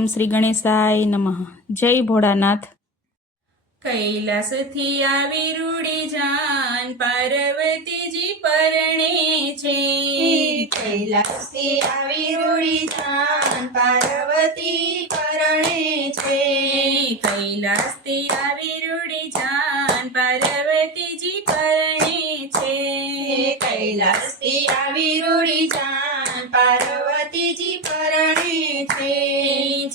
ઓમ શ્રી ગણેશાય નમઃ. જય ભોળાનાથ. કૈલાસથી આવી રૂડી જાન પાર્વતીજી પરણે છે. કૈલાસથી આવી રૂડી જાન પાર્વતી પરણે છે. કૈલાસથી આવી રૂડી જાન પાર્વતીજી પરણે છે. કૈલાસથી આવી રૂડી જાન પાર્વતીજી પરણે છે.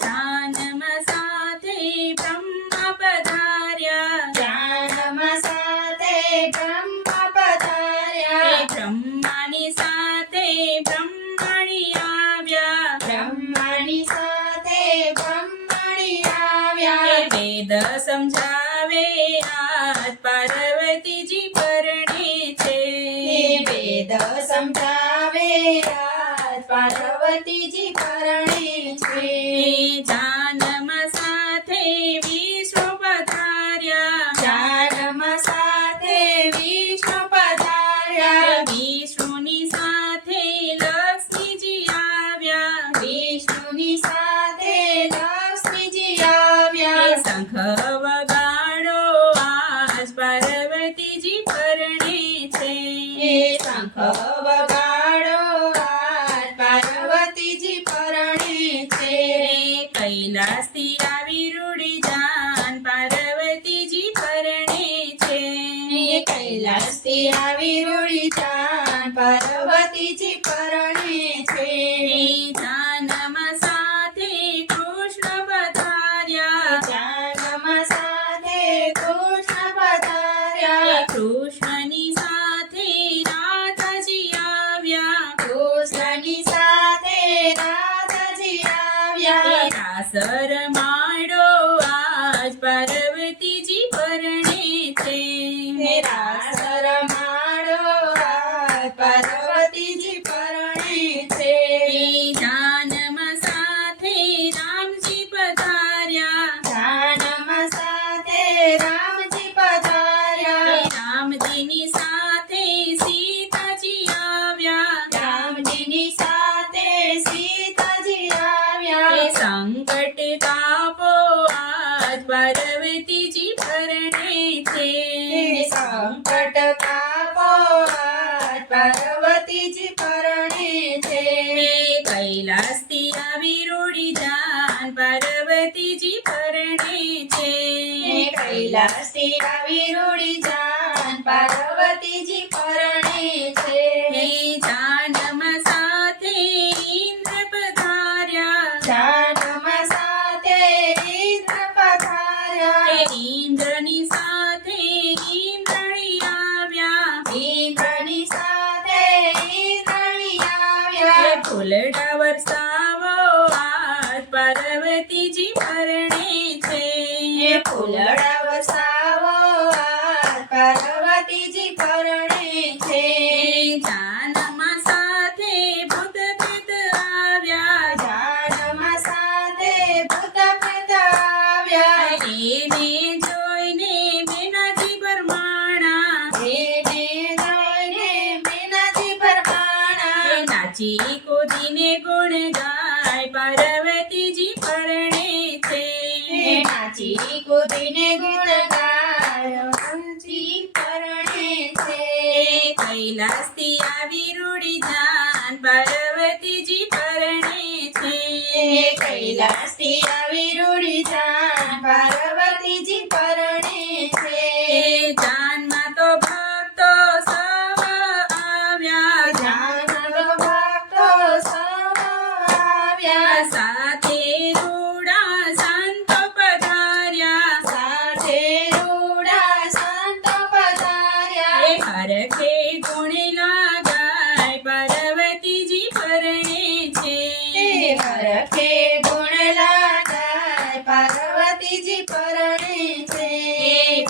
જાનમાં સાથે બ્રહ્મા પધાર્યા. જાનમાં સાથે બ્રહ્મા પધાર્યા. બ્રહ્માની સાથે બ્રહ્મણી આવ્યા. બ્રહ્માની સાથે બ્રહ્મણી આવ્યા. વેદ સમજાવે આજ પાર્વતીજી પરણે છે. વેદ સમજાવે આજ પાર્વતીજી પરણે છે. જાનમાં સાથે વિષ્ણુ પધાર્યા. જાનમાં સાથે વિષ્ણુ પધાર્યા. વિષ્ણુની સાથે લક્ષ્મીજી આવ્યા. વિષ્ણુની સાથે લક્ષ્મીજી આવ્યા. શંખ વગાડો આજ પાર્વતીજી પરણે છે. શંખ વગાડો આજ પાર્વતીજી પરણે છે. કૈલાસથી આવી રૂડી જાન પાર્વતીજી પરણે છે. કૈલાસથી આવી રૂડી જાન પાર્વતીજી પરણે છે. જાનમાં સાથે કૃષ્ણ પધાર્યા. જાનમાં સાથે કૃષ્ણ પધાર્યા. કૃષ્ણની સાથે રાધાજી આવ્યા. કૃષ્ણની સાથે રાધાજી આવ્યા. રાસ રમાડો આજ પાર્વતીજી પરણે છે. રાસ રમાડો આજ પાર્વતીજી પરણે છે. જાનમાં સાથે રામજી પધાર્યા. જાનમાં સાથે રામજી પધાર્યા. રામજીની સાથે સીતાજી આવ્યા. રામજીની સાથે સીતાજી આવ્યા. સંકટ કાપો આજ પાર્વતીજી પરણે છે. સંકટ કાપો આજ પાર્વતીજી પરણે છે. કૈલાસથી આવી રૂડી જાન પાર્વતીજી પરણે છે. કૈલાસથી આવી રૂડી જાન પાર્વતીજી પરણે છે. જાનમાં સાથે ઇન્દ્ર પધાર્યા. જાનમાં સાથે ઇન્દ્ર પધાર્યા. ઇન્દ્રની સાથે ઇન્દ્રણી આવ્યા. ઇન્દ્રની સાથે ઇન્દ્રણી આવ્યા. ફૂલડા વરસાવો આજ પાર્વતીજી પરણે છે. ફૂલડા વસાવો આજ પાર્વતીજી પરણે છે. જાનમાં સાથે ભૂત પ્રેત આવ્યા. જાનમાં સાથે ભૂત પ્રેત આવ્યા. એને જોઈને મેનાજી પરમાણા. એને જોઈને મીનાજી પરમાણા. નાચી કૂદીને ગુણ ગાય પાર્વતીજી પરણે છે. નાચી કૂદીને ગુણ ગાય પાર્વતીજી પરણે છે. કૈલાસથી આવી રૂડી જાન પાર્વતીજી પરણે છે. કૈલાસથી આવી રૂડી જાન પાર્વતીજી પરણે છે. જાનમાં તો ભક્તો સૌ આવ્યા. જાનમાં ભક્તો સૌ આવ્યા. સાથે રૂડા સંતો પધાર્યા. સાથે રૂડા સંતો પધાર્યા. હરખે ગુણ લાગાય પાર્વતીજી પરણે છે. હરખે ગુણ લાગાય પાર્વતીજી પરણે છે.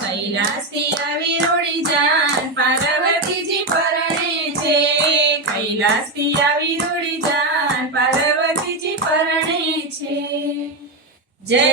કૈલાસથી આવી રૂડી જાન પાર્વતીજી પરણે છે. કૈલાસથી આવી રૂડી જાન પાર્વતીજી પરણે છે. જય